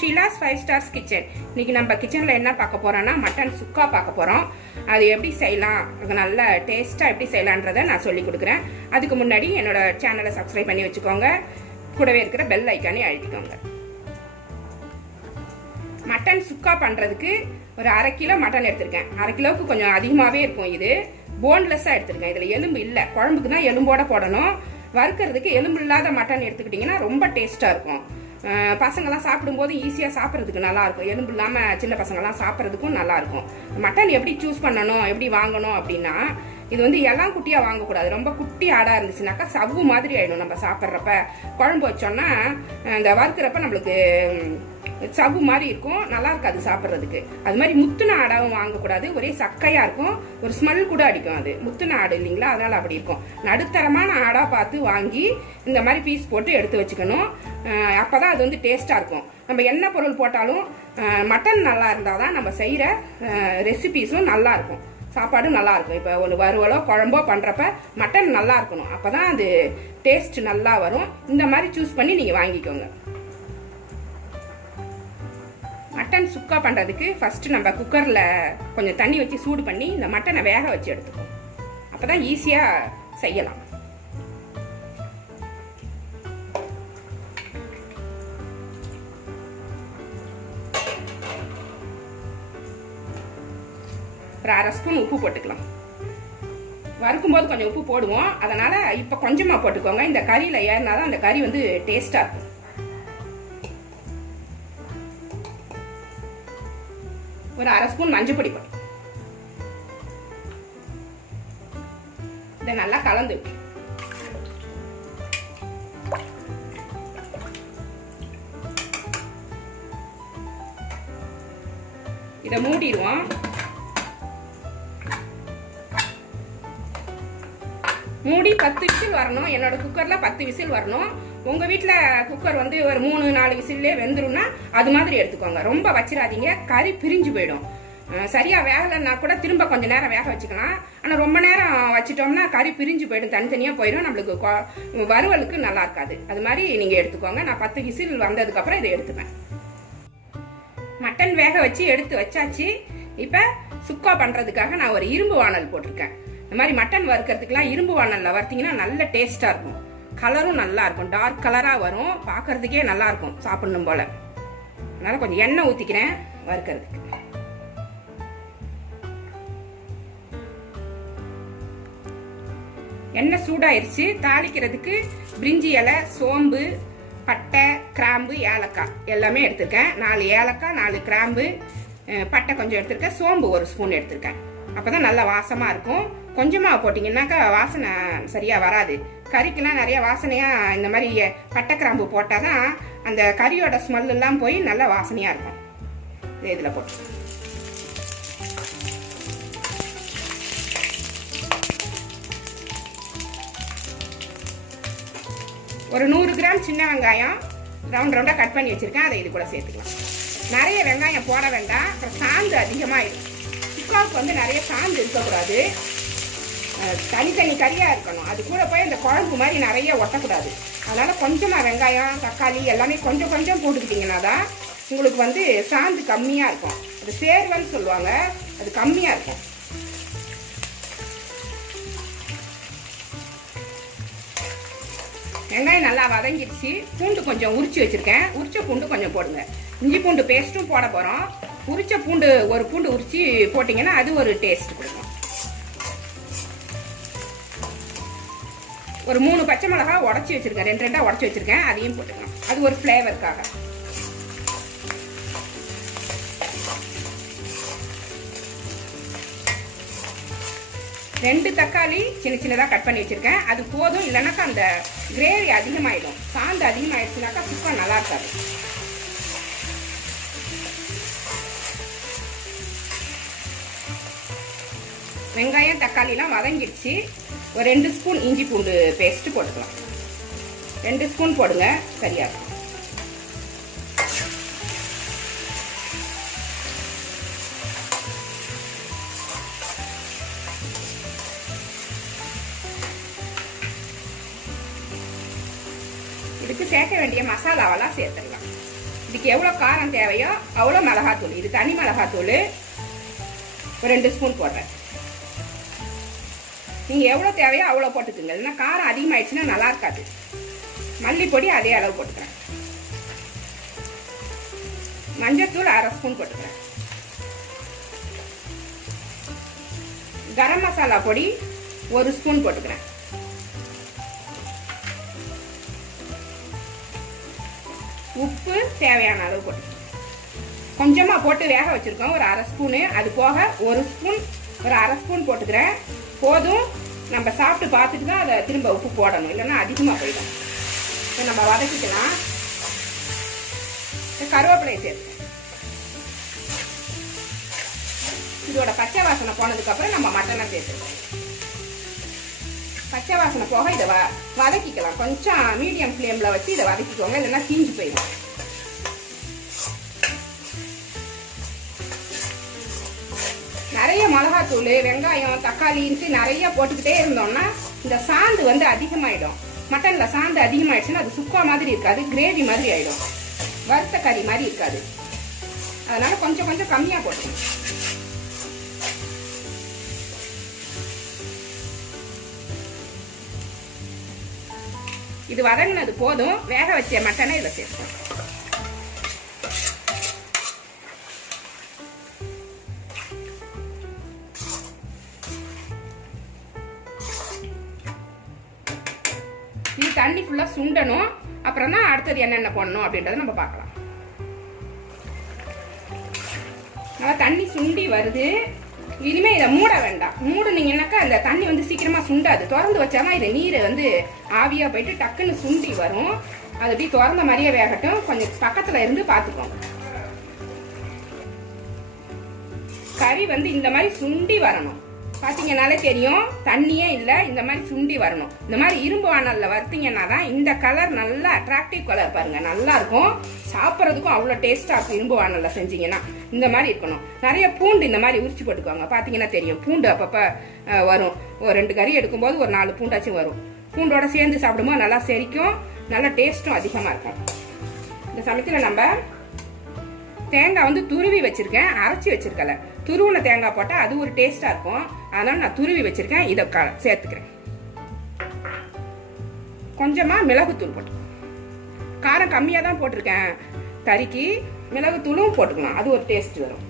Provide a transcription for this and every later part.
Sheela's 5 stars kitchen. இன்னைக்கு நம்ம கிச்சனில் என்ன பார்க்க போகிறோன்னா மட்டன் சுக்கா பார்க்க போகிறோம். அது எப்படி செய்யலாம், நல்ல டேஸ்ட்டாக எப்படி செய்யலான்றதை நான் சொல்லி கொடுக்குறேன். அதுக்கு முன்னாடி என்னோட சேனலை சப்ஸ்கிரைப் பண்ணி வச்சுக்கோங்க. கூடவே இருக்கிற பெல் ஐக்கானே அழுத்திக்கோங்க. மட்டன் சுக்கா பண்ணுறதுக்கு ஒரு 1/2 கிலோ மட்டன் எடுத்திருக்கேன். 1/2 கிலோவுக்கு கொஞ்சம் அதிகமாகவே இருக்கும். இது போன்லெஸ்ஸாக எடுத்திருக்கேன். இதில் எலும்பு இல்லை. குழம்புக்கு தான் எலும்போட போடணும். வறுக்கிறதுக்கு எலும்பு இல்லாத மட்டன் எடுத்துக்கிட்டிங்கன்னா ரொம்ப டேஸ்ட்டாக இருக்கும். பசங்கள்லாம் சாப்பிடும்போது ஈஸியாக சாப்பிட்றதுக்கு நல்லாயிருக்கும். எலும்பு இல்லாமல் சின்ன பசங்கள்லாம் சாப்பிட்றதுக்கும் நல்லாயிருக்கும். மட்டன் எப்படி சூஸ் பண்ணணும், எப்படி வாங்கணும் அப்படின்னா, இது வந்து எல்லாம் குட்டியாக வாங்கக்கூடாது. ரொம்ப குட்டி ஆடாக இருந்துச்சுனாக்கா சவ்வு மாதிரி ஆகிடும். நம்ம சாப்பிட்றப்ப குழம்பு வச்சோன்னா இந்த வறுக்கிறப்ப நம்மளுக்கு சவ்வு மாதிரி இருக்கும், நல்லா இருக்காது சாப்பிட்றதுக்கு. அது மாதிரி முத்துன ஆடாவும் வாங்கக்கூடாது. ஒரே சக்கையாக இருக்கும், ஒரு ஸ்மெல் கூட அடிக்கும். அது முத்துன ஆடு இல்லைங்களா, அதனால் அப்படி இருக்கும். நடுத்தரமான ஆடாக பார்த்து வாங்கி இந்த மாதிரி பீஸ் போட்டு எடுத்து வச்சுக்கணும். அப்போ தான் அது வந்து டேஸ்ட்டாக இருக்கும். நம்ம என்ன பொருள் போட்டாலும் மட்டன் நல்லா இருந்தால் தான் நம்ம செய்கிற ரெசிபீஸும் நல்லாயிருக்கும், சாப்பாடும் நல்லாயிருக்கும். இப்போ ஒரு வறுவலோ குழம்போ பண்ணுறப்ப மட்டன் நல்லா இருக்கணும். அப்போ தான் அது டேஸ்ட் நல்லா வரும். இந்த மாதிரி சூஸ் பண்ணி நீங்கள் வாங்கிக்கோங்க. மட்டன் சுக்கா பண்ணுறதுக்கு ஃபஸ்ட்டு நம்ம குக்கரில் கொஞ்சம் தண்ணி வச்சு சூடு பண்ணி இந்த மட்டனை வேக வச்சு எடுத்துக்கோம். அப்போ தான் ஈஸியாக செய்யலாம். ஒரு 1/2 ஸ்பூன் உப்பு போட்டுக்கலாம். வறுக்கும்போது கொஞ்சம் உப்பு போடுவோம், அதனால் இப்போ கொஞ்சமாக போட்டுக்கோங்க. இந்த கறியில் ஏறினா தான் அந்த கறி வந்து டேஸ்ட்டாக இருக்கும். ஒரு 1/2 ஸ்பூன் மஞ்சள் பொடி போடும். இதை நல்லா கலந்து இதை மூடிடுவோம். மூடி 10 விசில் வரணும். என்னோட குக்கரில் 10 விசில் வரணும். உங்கள் வீட்டில் குக்கர் வந்து ஒரு 3-4 விசில்லே வெந்துரும்னா அது மாதிரி எடுத்துக்கோங்க. ரொம்ப வச்சிடாதீங்க, கறி பிரிஞ்சு போயிடும். சரியாக வேகலைன்னா கூட திரும்ப கொஞ்சம் நேரம் வேக வச்சுக்கலாம். ஆனால் ரொம்ப நேரம் வச்சிட்டோம்னா கறி பிரிஞ்சு போயிடும், தனித்தனியாக போயிடும். நம்மளுக்கு வறுவலுக்கு நல்லா இருக்காது. அது மாதிரி நீங்கள் எடுத்துக்கோங்க. நான் 10 விசில் வந்ததுக்கப்புறம் இதை எடுத்துப்பேன். மட்டன் வேக வச்சு எடுத்து வச்சாச்சு. இப்போ சுக்கா பண்ணுறதுக்காக நான் ஒரு இரும்பு வானல் போட்டிருக்கேன். இந்த மாதிரி மட்டன் வறுக்கிறதுக்கெலாம் இரும்பு வானலில் வறுத்தீங்கன்னா நல்ல டேஸ்ட்டாக இருக்கும். கலரும் நல்லா இருக்கும், டார்க் கலராக வரும், பார்க்கறதுக்கே நல்லா இருக்கும் சாப்பிடணும் போல. அதனால் கொஞ்சம் எண்ணெய் ஊற்றிக்கிறேன் வறுக்கிறதுக்கு. எண்ணெய் சூடாயிருச்சு. தாளிக்கிறதுக்கு பிரிஞ்சி இலை, சோம்பு, பட்டை, கிராம்பு, ஏலக்காய் எல்லாமே எடுத்திருக்கேன். 4 ஏலக்காய், 4 கிராம்பு, பட்டை கொஞ்சம் எடுத்திருக்கேன், சோம்பு 1 ஸ்பூன் எடுத்திருக்கேன். அப்போ தான் நல்லா வாசமாக இருக்கும். கொஞ்சமாக போட்டிங்கன்னாக்கா வாசனை சரியாக வராது. கறிக்கெல்லாம் நிறைய வாசனையாக இந்த மாதிரி பட்டை கிராம்பு போட்டால் தான் அந்த கறியோட ஸ்மெல்லாம் போய் நல்ல வாசனையாக இருக்கும். இதில் போட்டு ஒரு 100 கிராம் சின்ன வெங்காயம் ரவுண்டாக கட் பண்ணி வச்சுருக்கேன். அதை இது கூட சேர்த்துக்கலாம். நிறைய வெங்காயம் போட வேண்டாம், அப்புறம் சாந்து அதிகமாகிடும். சுக்காவுக்கு வந்து நிறைய சாந்து இருக்கக்கூடாது, தனித்தனி கறியாக இருக்கணும். அது கூட போய் இந்த குழம்பு மாதிரி நிறைய ஒட்டக்கூடாது. அதனால் கொஞ்சமாக வெங்காயம், தக்காளி எல்லாமே கொஞ்சம் கொஞ்சம் போட்டுக்கிட்டிங்கன்னா தான் உங்களுக்கு வந்து சாந்து கம்மியாக இருக்கும். அது சேர்வன்னு சொல்லுவாங்க, அது கம்மியாக இருக்கும். வெங்காயம் நல்லா வதங்கிடுச்சு. பூண்டு கொஞ்சம் உரிச்சு வச்சுருக்கேன். உரிச்ச பூண்டு கொஞ்சம் போடுங்க. இஞ்சி பூண்டு பேஸ்ட்டும் போட போகிறோம். உரிச்ச பூண்டு ஒரு பூண்டு உரிச்சு போட்டிங்கன்னா அது ஒரு டேஸ்ட் கொடுக்கும். ஒரு 3 பச்சை மிளகா உடச்சி வச்சுருக்கேன், 2 உடச்சி வச்சுருக்கேன். அதையும் போட்டுக்கலாம், அது ஒரு ஃப்ளேவருக்காக. ரெண்டு தக்காளி சின்ன சின்னதாக கட் பண்ணி வச்சுருக்கேன். அது போதும், இல்லைனாக்கா அந்த கிரேவி அதிகமாகிடும். சாந்து அதிகமாகிடுச்சுனாக்கா சுக்கா நல்லா இருக்காது. வெங்காயம் தக்காளிலாம் வதங்கிடுச்சு. ஒரு 2 ஸ்பூன் இஞ்சி பூண்டு பேஸ்ட்டு போட்டுக்கலாம். 2 ஸ்பூன் போடுங்க, சரியா இருக்கும். இதுக்கு சேர்க்க வேண்டிய மசாலாவெல்லாம் சேர்த்துடலாம். இதுக்கு எவ்வளோ காரம் தேவையோ அவ்வளோ மிளகாத்தூள். இது தனி மிளகாத்தூள் ஒரு 2 ஸ்பூன் போடுறேன். நீங்கள் எவ்வளோ தேவையோ அவ்வளோ போட்டுக்குங்க. இல்லைன்னா காரம் அதிகமாகிடுச்சுன்னா நல்லா இருக்காது. மல்லிப்பொடி அதே அளவு போட்டுக்கிறேன். மஞ்சத்தூள் 1/2 ஸ்பூன் போட்டுக்கிறேன். கரம் மசாலா பொடி 1 ஸ்பூன் போட்டுக்கிறேன். உப்பு தேவையான அளவு போட்டுக்கிறேன். கொஞ்சமாக போட்டு வேக வச்சுருக்கோம் ஒரு 1/2 ஸ்பூனு. அது போக 1 ஸ்பூன் ஒரு 1/2 ஸ்பூன் போட்டுக்கிறேன். போதும். நம்ம சாப்பிட்டு பார்த்துட்டு தான் அதை திரும்ப உப்பு போடணும், இல்லைன்னா அதிகமாக போயிடும். இப்போ நம்ம வதக்கிக்கலாம். கருவேப்பிலையை சேர்த்து இதோட பச்சை வாசனை போனதுக்கப்புறம் நம்ம மட்டனை சேர்த்துக்கலாம். பச்சை வாசனை போக இதை வதக்கிக்கலாம். கொஞ்சம் மீடியம் ஃப்ளேமில் வச்சு இதை வதக்கிக்கோங்க, இல்லைன்னா தீஞ்சு போயிடும். நிறைய மிளகாத்தூள், வெங்காயம், தக்காளின்ட்டு நிறைய போட்டுக்கிட்டே இருந்தோம்னா இந்த சாந்து வந்து அதிகமாயிடும். மட்டனில் சாந்து அதிகமாயிடுச்சுன்னா அது சுக்கா மாதிரி இருக்காது, கிரேவி மாதிரி ஆயிடும், வறுத்த கறி மாதிரி இருக்காது. அதனால கொஞ்சம் கொஞ்சம் கம்மியாக போட்டுக்கணும். இது வதங்கினது போதும். வேக வச்ச மட்டனை இதில் சேர்ப்போம். இது தண்ணி ஃபுல்லாக சுண்டணும். அப்புறம் தான் அடுத்தது என்னென்ன போடணும் அப்படின்றத நம்ம பார்க்கலாம். நல்லா தண்ணி சுண்டி வருது. இனிமே இதை மூட வேண்டாம். மூடுனீங்கன்னாக்கா அந்த தண்ணி வந்து சீக்கிரமா சுண்டாது. திறந்து வச்சாதான் இது நீர் வந்து ஆவியா போயிட்டு டக்குன்னு சுண்டி வரும். அது அப்படி திறந்த மாதிரியே வேகட்டும். கொஞ்சம் பக்கத்துல இருந்து பார்த்துக்கோங்க. கறி வந்து இந்த மாதிரி சுண்டி வரணும். பார்த்தீங்கன்னாலே தெரியும், தண்ணியே இல்லை, இந்த மாதிரி சுண்டி வரணும். இந்த மாதிரி இரும்பு வானல்ல வறுத்தீங்கன்னா தான் இந்த கலர் நல்லா அட்ராக்டிவ் கலர் பாருங்க, நல்லா இருக்கும். சாப்பிட்றதுக்கும் அவ்வளோ டேஸ்டாக இருக்கும். இரும்பு வானல்ல செஞ்சீங்கன்னா இந்த மாதிரி இருக்கணும். நிறைய பூண்டு இந்த மாதிரி உரிச்சு போட்டுக்கோங்க. பார்த்தீங்கன்னா தெரியும், பூண்டு அப்பப்போ வரும். ஒரு 2 கறி எடுக்கும்போது ஒரு 4 பூண்டாச்சும் வரும். பூண்டோட சேர்ந்து சாப்பிடும்போது நல்லா செரிக்கும், நல்லா டேஸ்ட்டும் அதிகமாக இருக்கும். இந்த சமயத்தில் நம்ம தேங்காய் வந்து துருவி வச்சிருக்கேன், அரைச்சி வச்சிருக்கல. துருவின தேங்காய் போட்டால் அது ஒரு டேஸ்டா இருக்கும். அதனால நான் துருவி வச்சிருக்கேன், இதை சேர்த்துக்கிறேன். கொஞ்சமா மிளகுத்தூள் போட்டு, காரம் கம்மியாக தான் போட்டிருக்கேன் கறிக்கு. மிளகுத்தூளும் போட்டுக்கலாம், அது ஒரு டேஸ்ட் வரும்.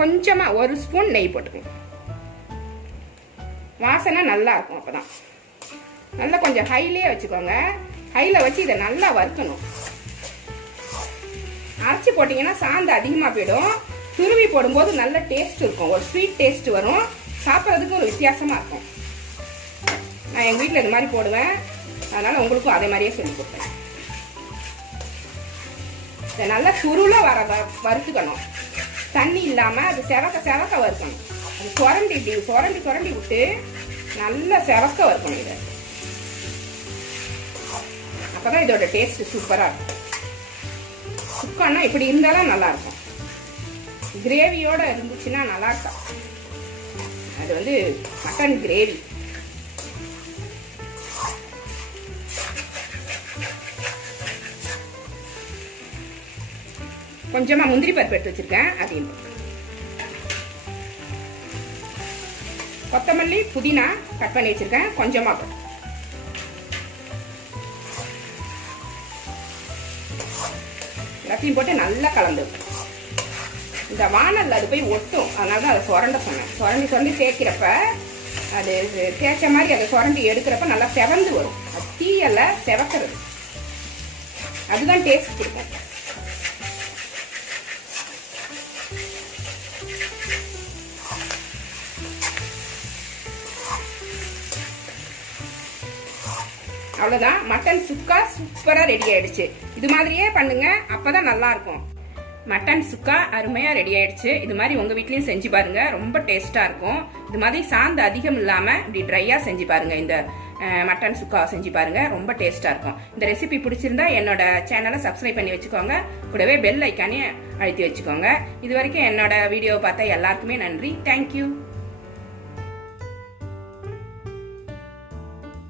கொஞ்சமா 1 ஸ்பூன் நெய் போட்டுக்கணும். வாசனை நல்லா இருக்கும். அப்பதான் நல்லா கொஞ்சம் ஹைலே வச்சுக்கோங்க. ஹைல வச்சு இதை நல்லா வறுக்கணும். அரைச்சி போட்டிங்கன்னா சாந்து அதிகமாக போயிடும். துருவி போடும்போது நல்ல டேஸ்ட் இருக்கும், ஒரு ஸ்வீட் டேஸ்ட் வரும். சாப்பிட்றதுக்கு ஒரு வித்தியாசமாக இருக்கும். நான் எங்கள் வீட்டில் இது மாதிரி போடுவேன், அதனால் உங்களுக்கும் அதே மாதிரியே சொல்லி கொடுப்பேன். இதை நல்லா சுருளாக வறுத்துக்கணும். தண்ணி இல்லாமல் அது செவக்க வறுக்கணும். அது சுரண்டி விட்டு நல்லா செவக்க வறுக்கணும். இதை அப்போ தான் இதோட டேஸ்ட் சூப்பராக இருக்கும். சுக்கானா இப்படி இருந்தாலும் நல்லா இருக்கும். கிரேவியோட இருந்துச்சுன்னா நல்லா இருக்கும். அது வந்து மட்டன் கிரேவி. கொஞ்சமா முந்திரி பருப்பு எடுத்து வச்சிருக்கேன், அதையும் கொத்தமல்லி புதினா கட் பண்ணி வச்சிருக்கேன், கொஞ்சமா போட்டு எல்லாத்தையும் போட்டு நல்லா கலந்து. இந்த வானல்ல அது போய் ஒட்டும், அதனால தான் அதை சுரண்ட சொன்னேன். சுரண்டி தேய்க்கிறப்ப அது தேய்ச்ச மாதிரி அதை சுரண்டி எடுக்கிறப்ப நல்லா செவந்து வரும். அது தீயல செவக்கிறது, அதுதான் டேஸ்ட் கொடுக்கும். அவ்வளோதான், மட்டன் சுக்கா சூப்பராக ரெடி ஆயிடுச்சு. இது மாதிரியே பண்ணுங்க, அப்பதான் நல்லா இருக்கும். மட்டன் சுக்கா அருமையாக ரெடி ஆயிடுச்சு. இது மாதிரி உங்கள் வீட்லேயும் செஞ்சு பாருங்க, ரொம்ப டேஸ்ட்டாக இருக்கும். இது மாதிரி சாந்து அதிகம் இல்லாமல் இப்படி ட்ரையாக செஞ்சு பாருங்க. இந்த மட்டன் சுக்கா செஞ்சு பாருங்க, ரொம்ப டேஸ்ட்டாக இருக்கும். இந்த ரெசிபி பிடிச்சிருந்தா என்னோட சேனலை சப்ஸ்கிரைப் பண்ணி வச்சுக்கோங்க, கூடவே பெல் ஐக்கானே அழுத்தி வச்சுக்கோங்க. இது வரைக்கும் என்னோட வீடியோவை பார்த்த எல்லாருக்குமே நன்றி. தேங்க்யூ.